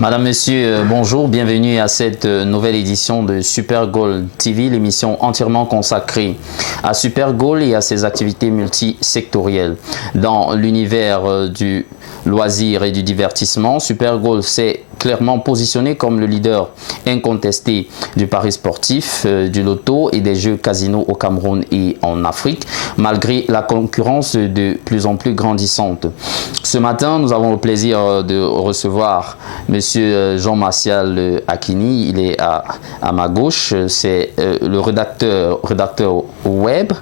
Madame, Monsieur, bonjour, bienvenue à cette nouvelle édition de Super Goal TV, l'émission entièrement consacrée à Super Goal et à ses activités multisectorielles. Dans l'univers du loisir et du divertissement, Super Goal s'est clairement positionné comme le leader incontesté du pari sportif, du loto et des jeux casino au Cameroun et en Afrique, malgré la concurrence de plus en plus grandissante. Ce matin, nous avons le plaisir de recevoir Monsieur Jean-Martial Akini. Il est à ma gauche. C'est le rédacteur web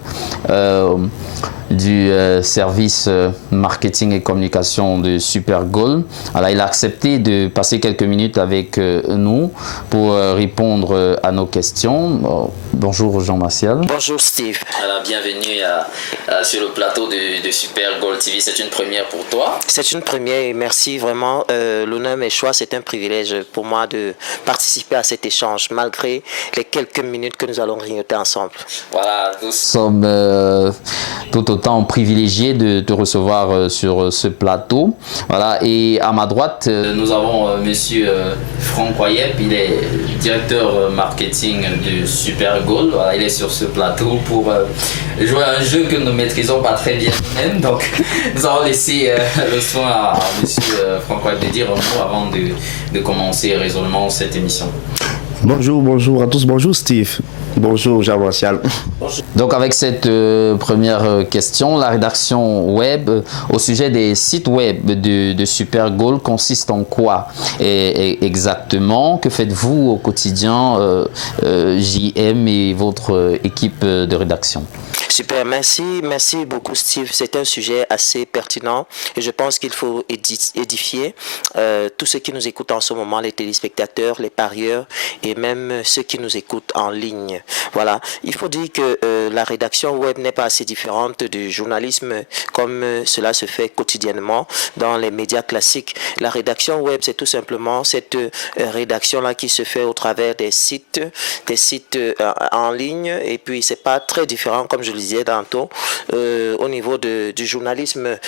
du service marketing et communication de Super Goal. Alors, il a accepté de passer quelques minutes avec nous pour répondre à nos questions. Bonjour Jean-Martial. Bonjour Steve. Alors, bienvenue sur le plateau de Super Goal TV. C'est une première pour toi. C'est une première et merci vraiment. L'honneur m'est choix. C'est un privilège pour moi de participer à cet échange malgré les quelques minutes que nous allons grignoter ensemble. Voilà, nous sommes tout autant privilégiés de te recevoir sur ce plateau. Voilà, et à ma droite, nous avons monsieur Franck Wayep. Il est directeur marketing de Super Goal. Voilà, il est sur ce plateau pour jouer à un jeu que nous ne maîtrisons pas très bien nous-mêmes. Donc, nous allons laisser le soin à monsieur Franck Wayep de dire un mot avant de commencer résolument cette émission. Bonjour à tous. Bonjour Steve. Bonjour Jean-Martial. Donc avec cette première question, la rédaction web au sujet des sites web de Super Goal consiste en quoi exactement? Que faites-vous au quotidien, JM et votre équipe de rédaction? Super, merci beaucoup Steve. C'est un sujet assez pertinent et je pense qu'il faut édifier tous ceux qui nous écoutent en ce moment, les téléspectateurs, les parieurs et même ceux qui nous écoutent en ligne. Voilà, il faut dire que la rédaction web n'est pas assez différente du journalisme comme cela se fait quotidiennement dans les médias classiques. La rédaction web, c'est tout simplement cette rédaction-là qui se fait au travers des sites en ligne et puis c'est pas très différent comme je le disais tantôt au niveau du journalisme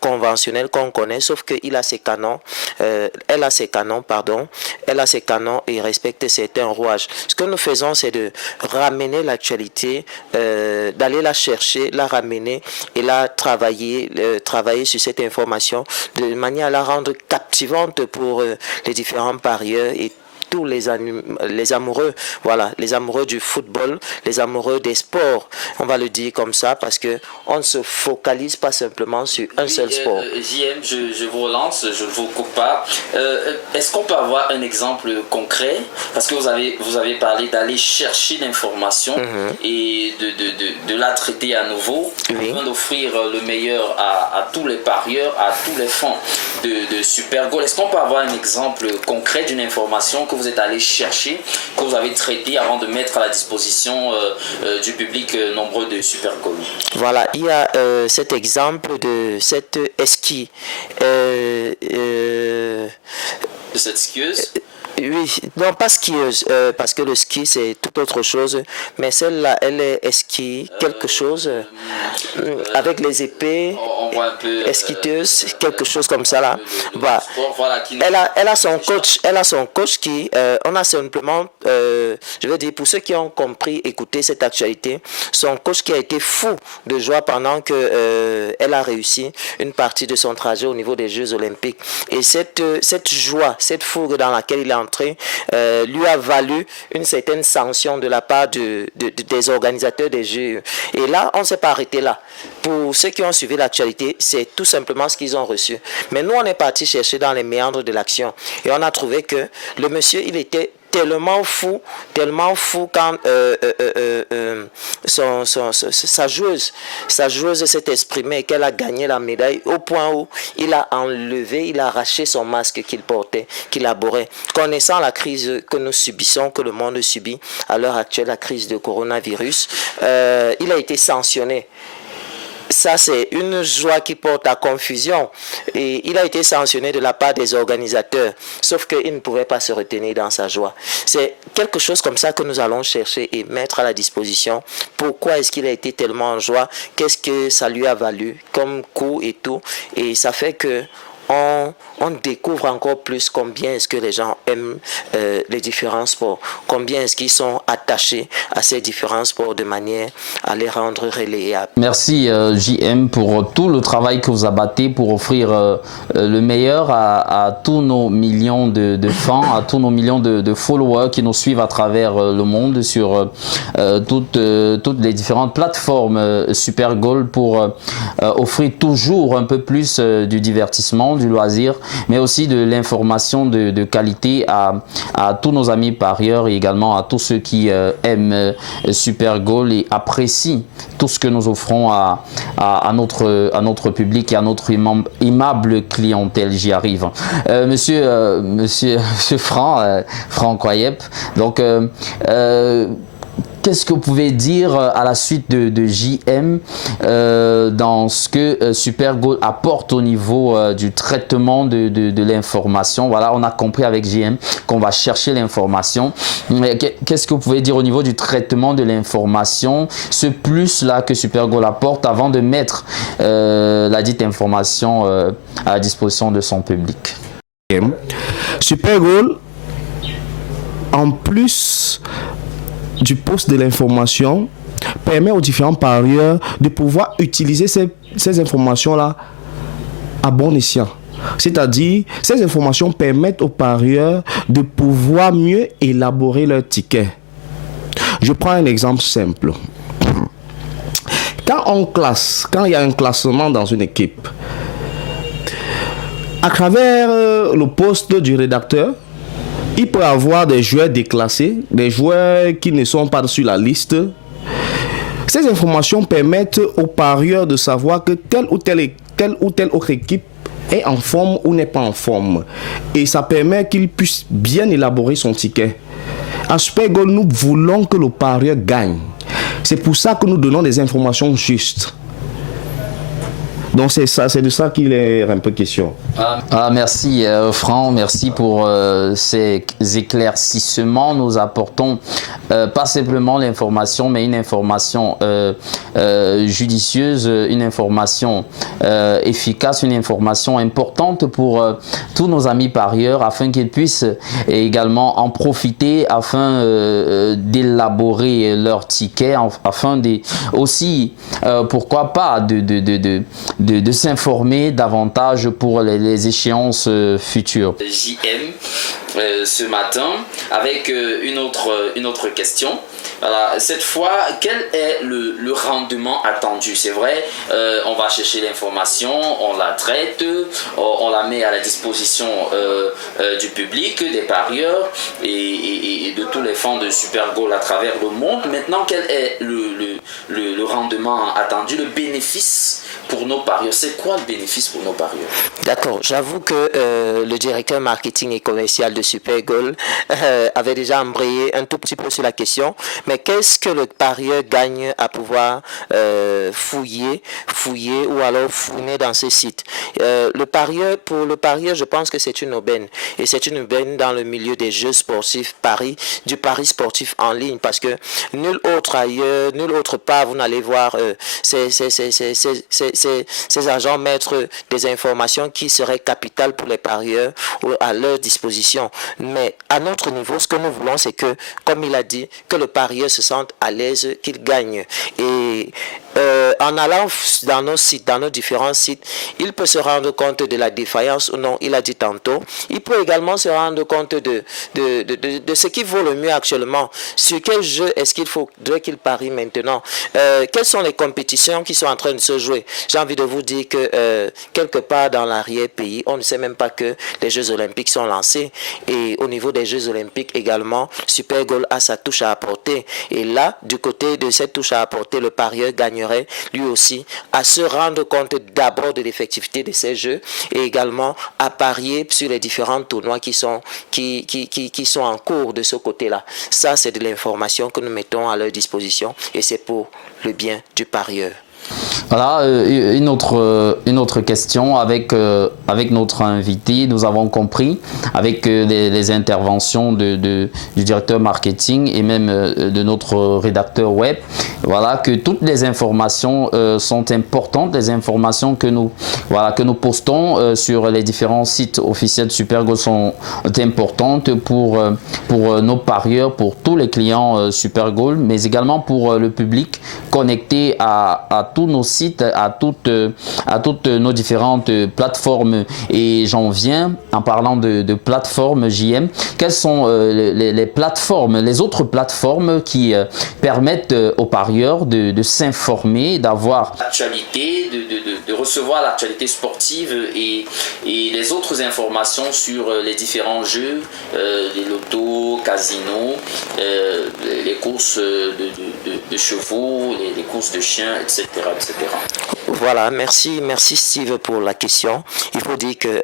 conventionnel qu'on connaît, sauf qu'il a ses canons, elle a ses canons et respecte certains rouages. Ce que nous faisons, c'est de ramener l'actualité, d'aller la chercher, la ramener et la travailler sur cette information de manière à la rendre captivante pour les différents parieurs et tous les amoureux, voilà, les amoureux du football, les amoureux des sports, on va le dire comme ça parce que on ne se focalise pas simplement sur un seul sport. JM, je vous relance, je ne vous coupe pas. Est-ce qu'on peut avoir un exemple concret? Parce que vous avez parlé d'aller chercher l'information et de la traiter à nouveau, afin d'offrir le meilleur à tous les parieurs, à tous les fans de Super Goal. Est-ce qu'on peut avoir un exemple concret d'une information que vous êtes allé chercher, que vous avez traité avant de mettre à la disposition du public nombreux de Super Goal? Voilà, il y a cet exemple de cette esquie. De cette skieuse? Oui, non pas skieuse, parce que le ski c'est tout autre chose, mais celle-là, elle est esquie, quelque chose, avec les épées, on voit un peu, esquiteuse, quelque chose comme ça là. Voilà. Voilà, Elle a son coach qui, on a simplement, je veux dire, pour ceux qui ont compris, écouter cette actualité, son coach qui a été fou de joie pendant que elle a réussi une partie de son trajet au niveau des Jeux Olympiques. Et cette joie, cette fougue dans laquelle il est lui a valu une certaine sanction de la part des organisateurs des Jeux. Et là, on ne s'est pas arrêté là. Pour ceux qui ont suivi l'actualité, c'est tout simplement ce qu'ils ont reçu. Mais nous, on est parti chercher dans les méandres de l'action. Et on a trouvé que le monsieur, il était tellement fou quand sa joueuse s'est exprimée et qu'elle a gagné la médaille au point où il a arraché son masque qu'il portait, qu'il arborait. Connaissant la crise que nous subissons, que le monde subit à l'heure actuelle, la crise de coronavirus, il a été sanctionné. Ça, c'est une joie qui porte à confusion. Et il a été sanctionné de la part des organisateurs. Sauf qu'il ne pouvait pas se retenir dans sa joie. C'est quelque chose comme ça que nous allons chercher et mettre à la disposition. Pourquoi est-ce qu'il a été tellement en joie? Qu'est-ce que ça lui a valu comme coup et tout? Et ça fait que on découvre encore plus combien est-ce que les gens aiment les différents sports, combien est-ce qu'ils sont attachés à ces différents sports de manière à les rendre relayables. Merci JM pour tout le travail que vous abattez pour offrir le meilleur à tous nos millions de fans, à tous nos millions de followers qui nous suivent à travers le monde sur toutes les différentes plateformes Super Goal pour offrir toujours un peu plus du divertissement, du loisir, mais aussi de l'information de qualité à tous nos amis parieurs et également à tous ceux qui aiment Super Goal et apprécient tout ce que nous offrons à notre public et à notre aimable clientèle. J'y arrive. Monsieur Franck Koyep, donc qu'est-ce que vous pouvez dire à la suite de JM dans ce que Super Goal apporte au niveau du traitement de l'information? Voilà, on a compris avec JM qu'on va chercher l'information. Qu'est-ce que vous pouvez dire au niveau du traitement de l'information, ce plus-là que Super Goal apporte avant de mettre la dite information à la disposition de son public? Super Goal, en plus du poste de l'information, permet aux différents parieurs de pouvoir utiliser ces informations-là à bon escient. C'est-à-dire, ces informations permettent aux parieurs de pouvoir mieux élaborer leur ticket. Je prends un exemple simple. Quand il y a un classement dans une équipe, à travers le poste du rédacteur, il peut y avoir des joueurs déclassés, des joueurs qui ne sont pas sur la liste. Ces informations permettent aux parieurs de savoir que telle ou telle autre équipe est en forme ou n'est pas en forme. Et ça permet qu'il puisse bien élaborer son ticket. À Super Goal, nous voulons que le parieur gagne. C'est pour ça que nous donnons des informations justes. Donc c'est de ça qu'il est un peu question. Merci Franck, merci pour ces éclaircissements. Nous apportons pas simplement l'information, mais une information judicieuse, une information efficace, une information importante pour tous nos amis parieurs afin qu'ils puissent également en profiter afin d'élaborer leur ticket, afin aussi, pourquoi pas, de s'informer davantage pour les échéances futures. JM, ce matin, avec une autre question. Voilà, cette fois, quel est le rendement attendu? C'est vrai, on va chercher l'information, on la traite, on la met à la disposition du public, des parieurs et de tous les fans de Super Goal à travers le monde. Maintenant, quel est le rendement attendu, le bénéfice pour nos parieurs? C'est quoi le bénéfice pour nos parieurs? D'accord, j'avoue que le directeur marketing et commercial de Super Goal avait déjà embrayé un tout petit peu sur la question, mais qu'est-ce que le parieur gagne à pouvoir fouiller ou alors fouiner dans ces sites? Pour le parieur, je pense que c'est une aubaine, et c'est une aubaine dans le milieu des jeux sportifs, du pari sportif en ligne, parce que nul autre ailleurs, nulle autre part, vous n'allez voir ces agents mettre des informations qui seraient capitales pour les parieurs ou à leur disposition. Mais à notre niveau, ce que nous voulons, c'est que, comme il a dit, que le parieur se sente à l'aise, qu'il gagne. Et en allant dans nos sites, dans nos différents sites, il peut se rendre compte de la défaillance ou non, il a dit tantôt. Il peut également se rendre compte de ce qui vaut le mieux actuellement. Sur quel jeu est-ce qu'il faudrait qu'il parie maintenant? Quelles sont les compétitions qui sont en train de se jouer? J'ai envie de vous dire que quelque part dans l'arrière-pays, on ne sait même pas que les Jeux Olympiques sont lancés. Et au niveau des Jeux Olympiques également, Super Goal a sa touche à apporter. Et là, du côté de cette touche à apporter, le parieur gagnerait lui aussi à se rendre compte d'abord de l'effectivité de ces jeux et également à parier sur les différents tournois qui sont en cours de ce côté-là. Ça, c'est de l'information que nous mettons à leur disposition et c'est pour le bien du parieur. Voilà, une autre question avec notre invité. Nous avons compris avec les interventions du directeur marketing et même de notre rédacteur web, voilà, que toutes les informations sont importantes, les informations que nous postons sur les différents sites officiels de Super Goal sont importantes pour nos parieurs, pour tous les clients Super Goal, mais également pour le public connecté à tous nos sites, à toutes nos différentes plateformes. Et j'en viens, en parlant de plateformes JM, quelles sont les plateformes, les autres plateformes qui permettent aux parieurs de s'informer, d'avoir l'actualité, de recevoir l'actualité sportive et les autres informations sur les différents jeux, les lotos, casinos, les courses de chevaux, les courses de chiens, etc. etc. Voilà, merci Steve pour la question. Il faut dire que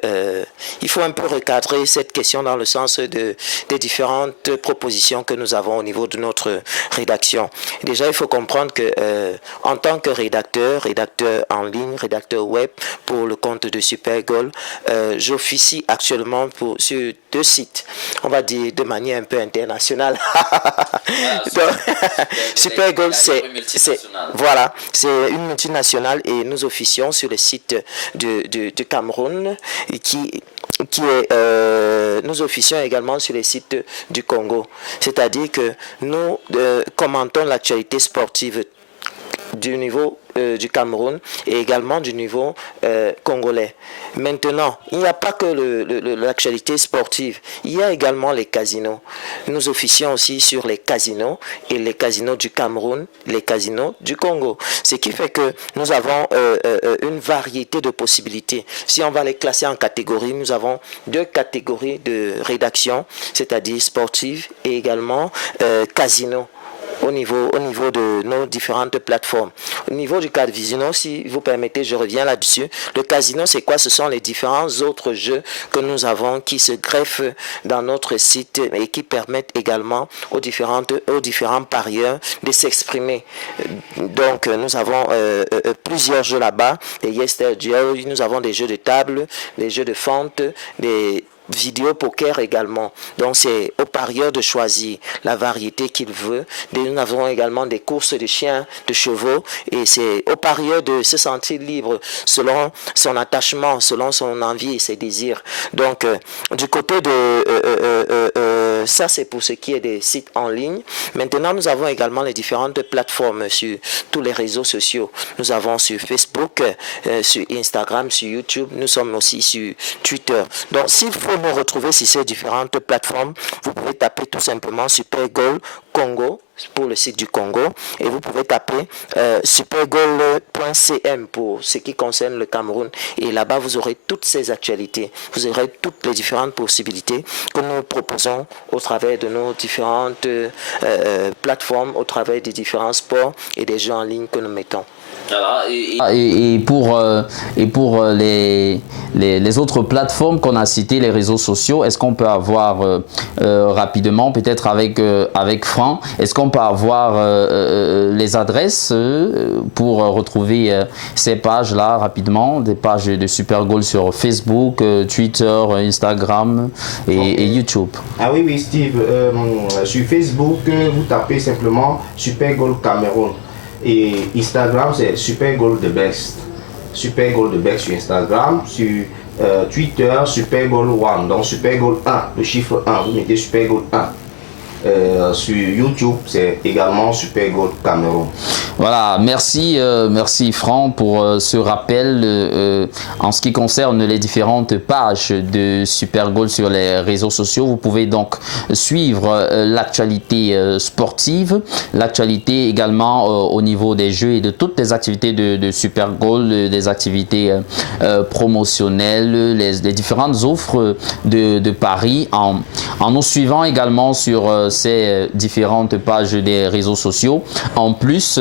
il faut un peu recadrer cette question dans le sens des différentes propositions que nous avons au niveau de notre rédaction. Déjà, il faut comprendre que en tant que rédacteur en ligne, rédacteur web pour le compte de Super Goal, j'officie actuellement sur 2 sites, on va dire de manière un peu internationale. Donc, Super Goal, c'est une multinationale et nous officions sur le site du Cameroun nous officions également sur les sites du Congo. C'est-à-dire que nous commentons l'actualité sportive du niveau du Cameroun et également du niveau congolais. Maintenant, il n'y a pas que l'actualité sportive, il y a également les casinos. Nous officions aussi sur les casinos et les casinos du Cameroun, les casinos du Congo. Ce qui fait que nous avons une variété de possibilités. Si on va les classer en catégories, nous avons 2 catégories de rédaction, c'est-à-dire sportive et également casino. Au niveau de nos différentes plateformes. Au niveau du casino, si vous permettez, je reviens là-dessus. Le casino, c'est quoi? Ce sont les différents autres jeux que nous avons qui se greffent dans notre site et qui permettent également aux différents parieurs de s'exprimer. Donc, nous avons plusieurs jeux là-bas. Les Yesterday, nous avons des jeux de table, des jeux de fente, des vidéo poker également. Donc c'est au parieur de choisir la variété qu'il veut. Nous avons également des courses de chiens, de chevaux et c'est au parieur de se sentir libre selon son attachement, selon son envie et ses désirs. Donc du côté de ça c'est pour ce qui est des sites en ligne. Maintenant nous avons également les différentes plateformes sur tous les réseaux sociaux. Nous avons sur Facebook, sur Instagram, sur YouTube. Nous sommes aussi sur Twitter. Donc s'il faut nous retrouver sur ces différentes plateformes, vous pouvez taper tout simplement Super Goal Congo pour le site du Congo et vous pouvez taper supergoal.cm pour ce qui concerne le Cameroun et là-bas vous aurez toutes ces actualités, vous aurez toutes les différentes possibilités que nous proposons au travers de nos différentes plateformes, au travers des différents sports et des jeux en ligne que nous mettons. Voilà, et pour les autres plateformes qu'on a citées, les réseaux sociaux, est-ce qu'on peut avoir rapidement, peut-être avec Franck, est-ce qu'on peut avoir les adresses pour retrouver ces pages-là rapidement, des pages de Super Goal sur Facebook, Twitter, Instagram et YouTube? Ah oui, Steve, sur Facebook, vous tapez simplement Super Goal Cameroun. Et Instagram, c'est Super Goal The Best. Super Goal The Best sur Instagram. Sur Twitter, Super Goal 1. Donc Super Goal 1, le chiffre 1. Vous mettez Super Goal 1. Sur YouTube, c'est également Super Goal Cameroun. Voilà, merci Franck pour ce rappel en ce qui concerne les différentes pages de Super Goal sur les réseaux sociaux. Vous pouvez donc suivre l'actualité sportive, l'actualité également au niveau des jeux et de toutes les activités de Super Goal, des activités promotionnelles, les différentes offres de paris en nous suivant également sur ces différentes pages des réseaux sociaux, en plus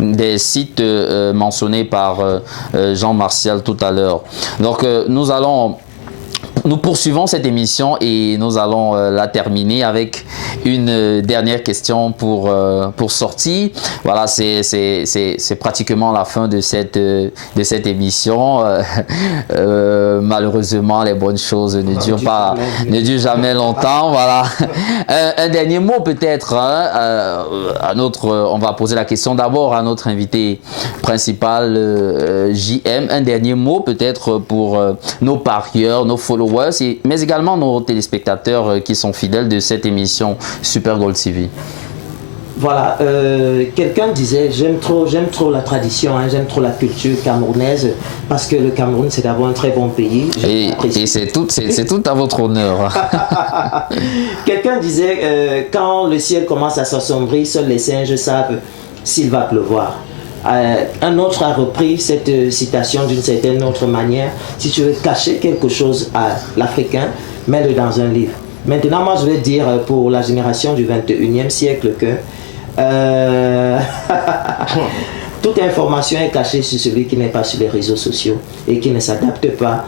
des sites mentionnés par Jean-Martial tout à l'heure. Donc nous allons nous poursuivons cette émission et nous allons la terminer avec une dernière question pour sortir. Voilà, c'est pratiquement la fin de cette émission. Malheureusement, les bonnes choses ne durent jamais longtemps. Voilà. Un dernier mot peut-être on va poser la question d'abord à notre invité principal, JM. Un dernier mot peut-être pour nos parieurs, nos followers, mais également nos téléspectateurs qui sont fidèles de cette émission Super Gold TV. Voilà, quelqu'un disait j'aime trop la tradition, hein, j'aime trop la culture camerounaise parce que le Cameroun c'est d'abord un très bon pays. Et c'est tout à votre honneur. Quelqu'un disait quand le ciel commence à s'assombrir, seuls les singes savent s'il va pleuvoir. Un autre a repris cette citation d'une certaine autre manière. Si tu veux cacher quelque chose à l'Africain, mets-le dans un livre. Maintenant, moi je vais dire pour la génération du 21e siècle que toute information est cachée sur celui qui n'est pas sur les réseaux sociaux et qui ne s'adapte pas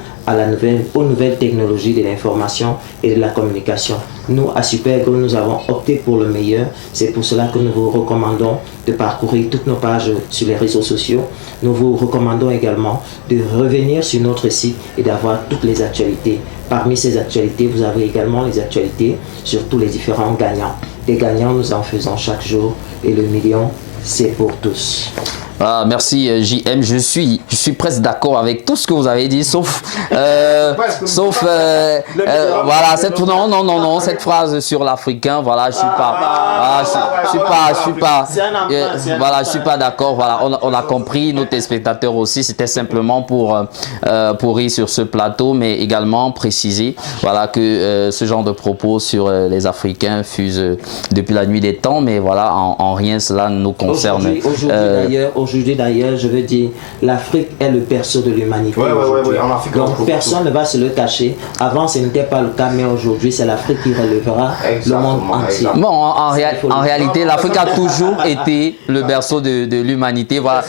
aux nouvelles technologies de l'information et de la communication. Nous, à Supergold, nous avons opté pour le meilleur. C'est pour cela que nous vous recommandons de parcourir toutes nos pages sur les réseaux sociaux. Nous vous recommandons également de revenir sur notre site et d'avoir toutes les actualités. Parmi ces actualités, vous avez également les actualités sur tous les différents gagnants. Les gagnants, nous en faisons chaque jour et le million, c'est pour tous. Ah, merci JM, je suis presque d'accord avec tout ce que vous avez dit, sauf voilà cette phrase sur l'Africain, voilà, je suis pas d'accord, voilà, on a compris, nos téléspectateurs aussi, c'était simplement pour rire sur ce plateau, mais également préciser, voilà, que ce genre de propos sur les Africains fusent depuis la nuit des temps, mais voilà, en rien cela nous concerne. Aujourd'hui d'ailleurs, je veux dire, l'Afrique est le berceau de l'humanité. Ouais, en Afrique. Donc personne ne va se le cacher. Avant, ce n'était pas le cas, mais aujourd'hui, c'est l'Afrique qui relèvera le monde entier. Bon, en réalité, l'Afrique a toujours été le berceau de l'humanité. Voilà.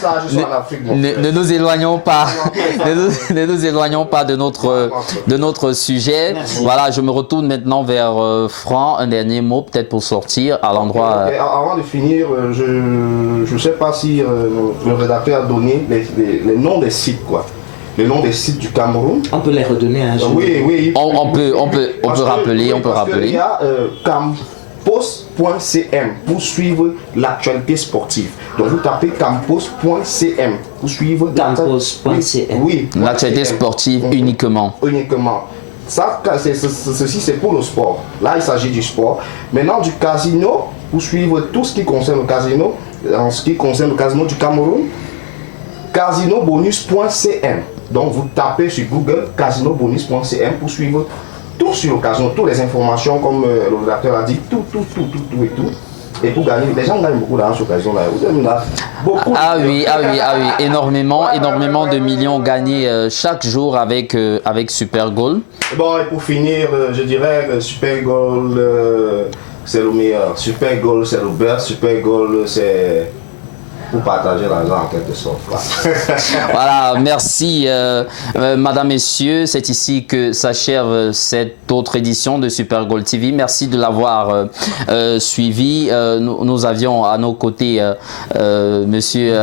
Ne nous éloignons pas, ne nous éloignons pas de notre sujet. Merci. Voilà, je me retourne maintenant vers Franck. Un dernier mot peut-être pour sortir à l'endroit. Avant de finir, je ne sais pas si le rédacteur a donné les noms des sites, quoi. Les noms des sites du Cameroun. On peut les redonner un jour. Oui. On peut rappeler. Il y a campos.cm pour suivre l'actualité sportive. Donc vous tapez campos.cm pour suivre campos.cm. Oui. L'actualité sportive uniquement. Ça, ceci c'est pour le sport. Là, il s'agit du sport. Maintenant, du casino, pour suivre tout ce qui concerne le casino, en ce qui concerne le casino du Cameroun, casinobonus.cm. Donc, vous tapez sur Google casinobonus.cm pour suivre tout sur le casino, toutes les informations, comme le rédacteur a dit, tout et tout. Et pour gagner, les gens gagnent beaucoup d'argent sur l'occasion là. Oui, énormément de millions gagnés chaque jour avec Super Gold. Bon, et pour finir, je dirais que Super Gold, c'est le meilleur. Super Gold, c'est le best. Super Gold, c'est pour partager l'argent en quelque sorte. Voilà, merci Madame, Messieurs, c'est ici que s'achève cette autre édition de Super Gold TV. Merci de l'avoir suivi. Nous avions à nos côtés Monsieur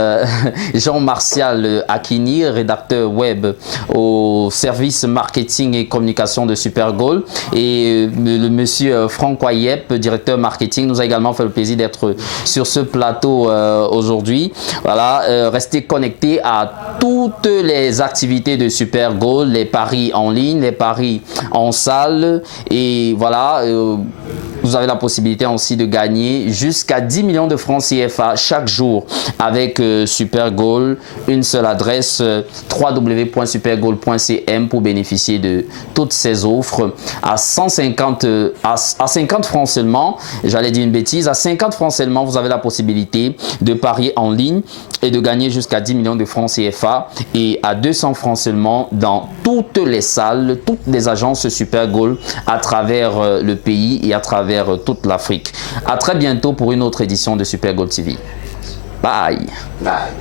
Jean-Martial Akini, rédacteur web au service marketing et communication de Super Gold, et le Monsieur Franck Wayep, directeur marketing, nous a également fait le plaisir d'être sur ce plateau aujourd'hui. Voilà, restez connectés à toutes les activités de Super Gold, les paris en ligne, les paris en salle, et voilà, vous avez la possibilité aussi de gagner jusqu'à 10 millions de francs CFA chaque jour avec Super Gold. Une seule adresse, www.supergold.cm, pour bénéficier de toutes ces offres à 50 francs seulement. J'allais dire une bêtise, à 50 francs seulement, vous avez la possibilité de parier en ligne et de gagner jusqu'à 10 millions de francs CFA, et à 200 francs seulement dans toutes les salles, toutes les agences Super Gold à travers le pays et à travers toute l'Afrique. À très bientôt pour une autre édition de Super Gold TV. Bye. Bye.